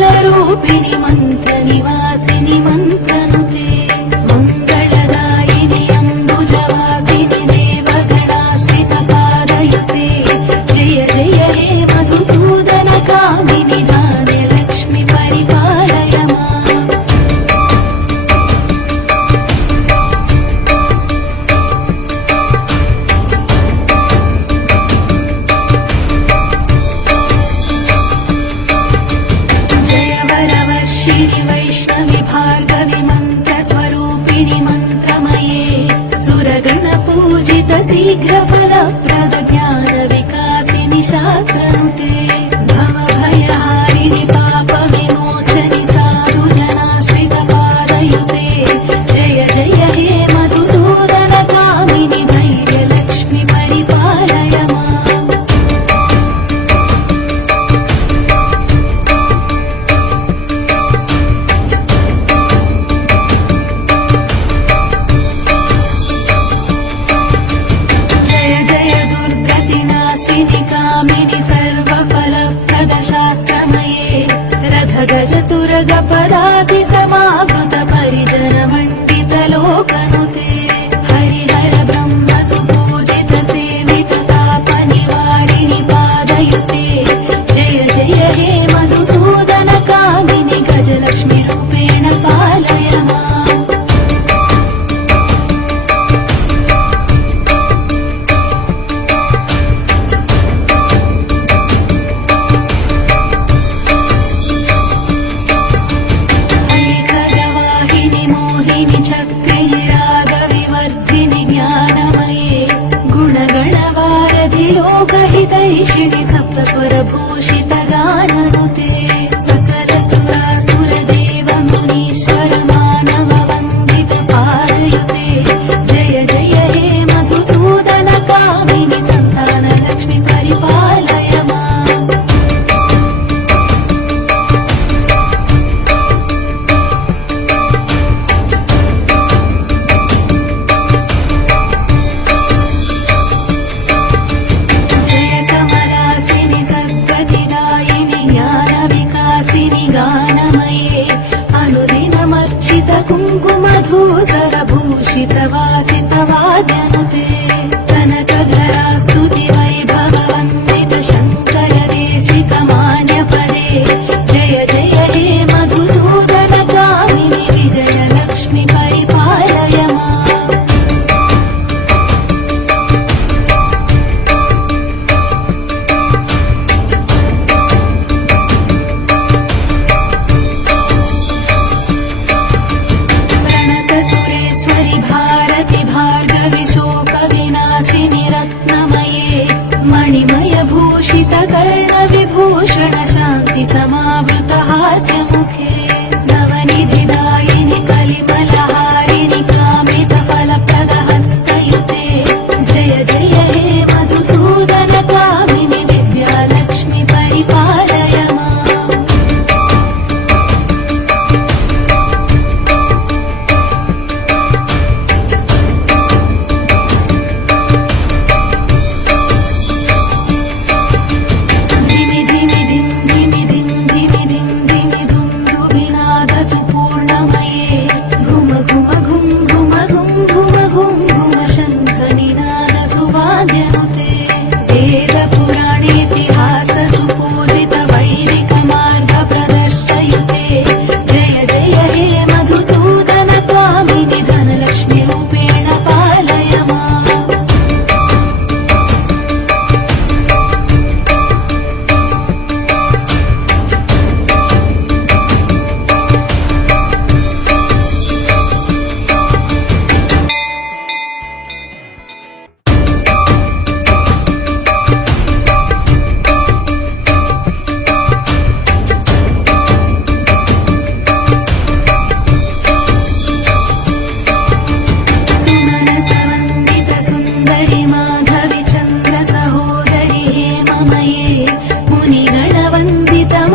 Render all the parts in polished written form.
मङ्गलरूपिणि मन्त्रनिवासिनि मन्त्रनुते मङ्गलदायिनि अम्बुजवासिनि देवगणाश्रितपादयुते जय जय हे मधुसूदनकामिनि धान्यलक्ष्मि परिपालय माम् वरवर्षिणि वैष्णवि भार्गवि मन्त्रस्वरूपिणि मन्त्रमये सुरगणपूजित शीघ्रफलप्रद ज्ञानविकासिनि शास्त्रनुते भवभयहारिणि पापविमोचनि साधुजनाश्रितपादयुते जय जय हे मधुसूदनकामिनि धैर्यलक्ष्मि परिपालय माम् कामिनि सर्वफलप्रद शास्त्रमये रथगजतुरगपदाति समावृत परिजनमण्डित लोकनुते हरिहर ब्रह्म सुपूजित सेवित तापनिवारिणि पादयुते जय जय हे मधुसूदनकामिनि गजलक्ष्मि रूपेण पालय माम् चक्रिणि रागविवर्धिनि ज्ञानमये गुणगणवारधि लोकहितैषिणि सप्तस्वरभूषित गाननुते सकल सुरासुर देव मुनीश्वर मानव वन्दित पादयुते जय जय हे मधुसूदनकामिनि सन्तानलक्ष्मि परिपालय माम् कुङ्कुमधूसरभूषित वासितवाद्यनुते कनकधरा स्तुति वैभववन्दित शङ्कर देशिकमान्यपदे जय जय हे मधुसूदनकामिनि विजयलक्ष्मि परिपालय माम् सुरेश्वरि भारति भार्गवि शोकविनाशिनि रत्नमये मणिमय भूषित कर्णविभूषण शान्ति समावृत हास्यमुखे नवनिधिदायिनि कलिमलहारिणि कामित फलप्रद हस्तयुते जय जय हे मधुसूदनकामिनि विद्यालक्ष्मि परिपालय माम्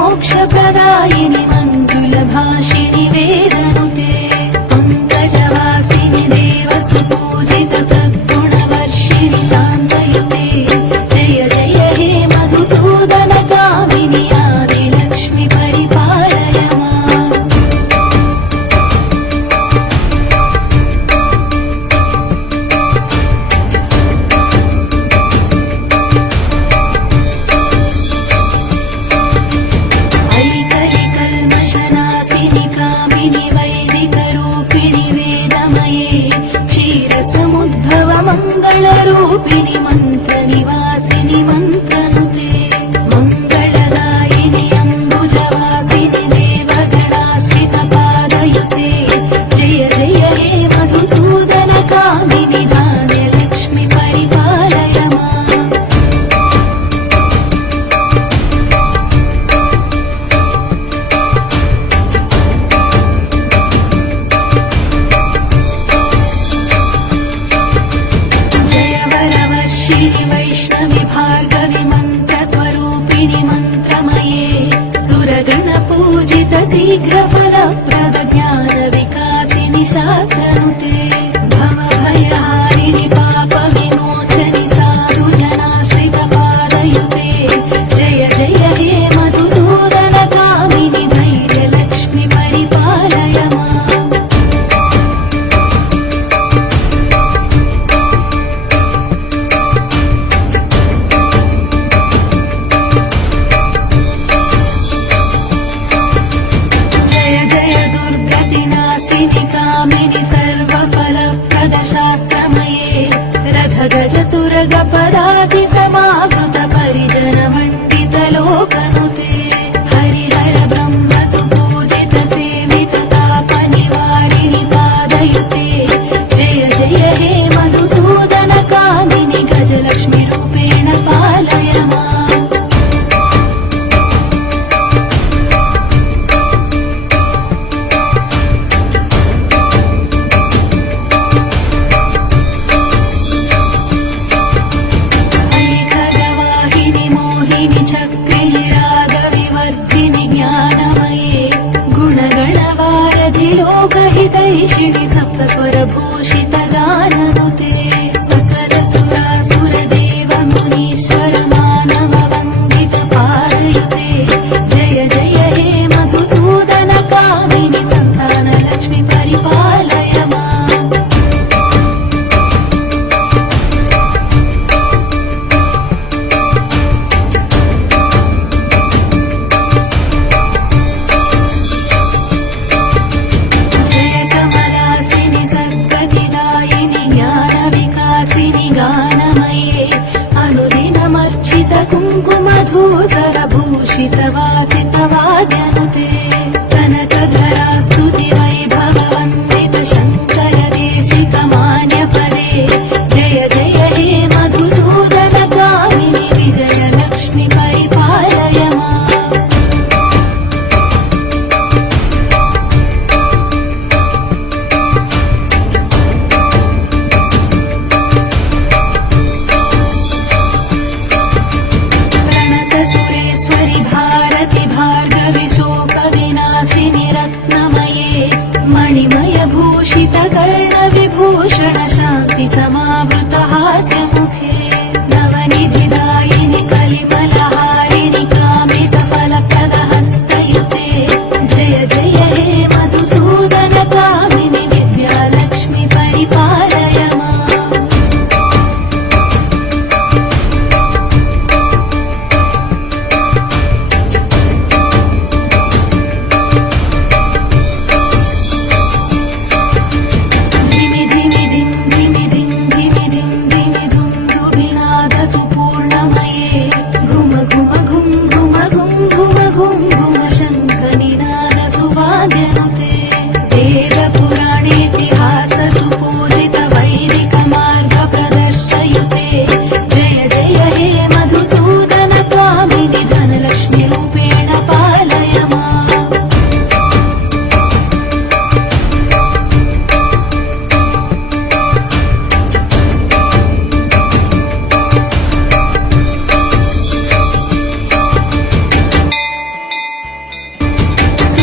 मोक्षप्रदायिनि मङ्गलभाषिणि वेदनुते पङ्कजवासिनि देवसुपूजित सद्गुणवर्षिणि शान्तयुते जय जय हे मधुसूदनकामिनि आदिलक्ष्मि परिपालय प्रचलित शीघ्र फलप्रद ज्ञान विकासिनि शास्त्रनुते भवभयहारिणि पाप विमोचनि साधु जनाश्रित पादयुते जय जय हे मधुसूदन कामिनि धैर्य लक्ष्मि परिपालय माम् दुर्गतिनाशिनि कामिनि सर्वफलप्रद शास्त्रमये रथ गज तुरग पदाति समावृत परिजन मण्डित लोकनुते हरिहर ब्रह्म सुपूजित सेवित ताप निवारिणि पादयुते जय जय हे मधुसूदन कामिनि गजलक्ष्मि रूपेण पालय माम् चक्रिणि रागविवर्धिनि ज्ञानमये गुणगणवारधि लोकहितैषिणि सप्तस्वरभूषित गाननुते सकल सुरासुर देव मुनीश्वर मानव वन्दित पादयुते जय जय हे मधुसूदन कामिनि सन्तान लक्ष्मि परिपालय माम् कुङ्कुमधूसर भूषित वासित वाद्यनुते कनकधरा स्तुति वैभव वन्दित शङ्कर देशिक मान्य पदे जय जय हे मधुसूदन कामिनि विजय लक्ष्मि परिपालय माम् सुरेश्वरि भारति भार्गवि शोक विनाशिनि रत्नमये मणिमय भूषित कर्ण विभूषण शान्ति समावृत हास्य मुखे नवनिधिदायिनि कलिमलहारिणि कामित फलप्रद हस्तयुते जय जय हे मधुसूदन कामिनि विद्यालक्ष्मि परिपालय माम् वेदपुराणेतिहास सुपूजित वैदिक मार्ग प्रदर्शयुते जय जय हे मधुसूदन कामिनि धनलक्ष्मि रूपेण पालय माम्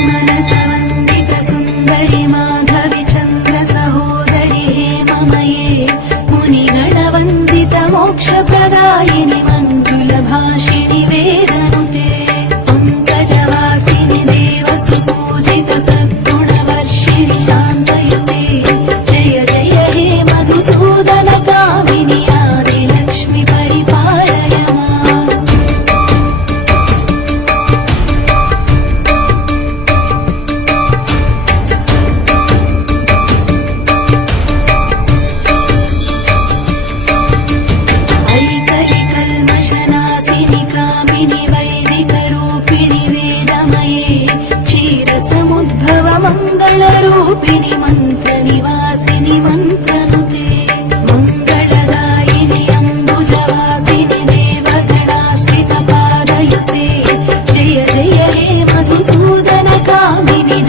सुमनसवन्दित सुन्दरि माधवि चन्द्र सहोदरि हेममये मुनिगणवन्दित मोक्षप्रदायिनि मञ्जुलभाषिणि वेदनुते पङ्कजवासिनि देव सुपूजित सद्गुणवर्षिणि शान्तयुते जय जय हे मधुसूदन कामिनि आदिलक्ष्मि परिपालय माम् ऐकलिकल्मषनाशिनि कामिनि वैदिकरूपिणि वेदमये क्षीरसमुद्भव मङ्गलरूपिणि मन्त्रनिवासिनि मन्त्रनुते मङ्गलदायिनि अम्बुजवासिनि देवगणाश्रित पादयुते जय जय हे मधुसूदन कामिनि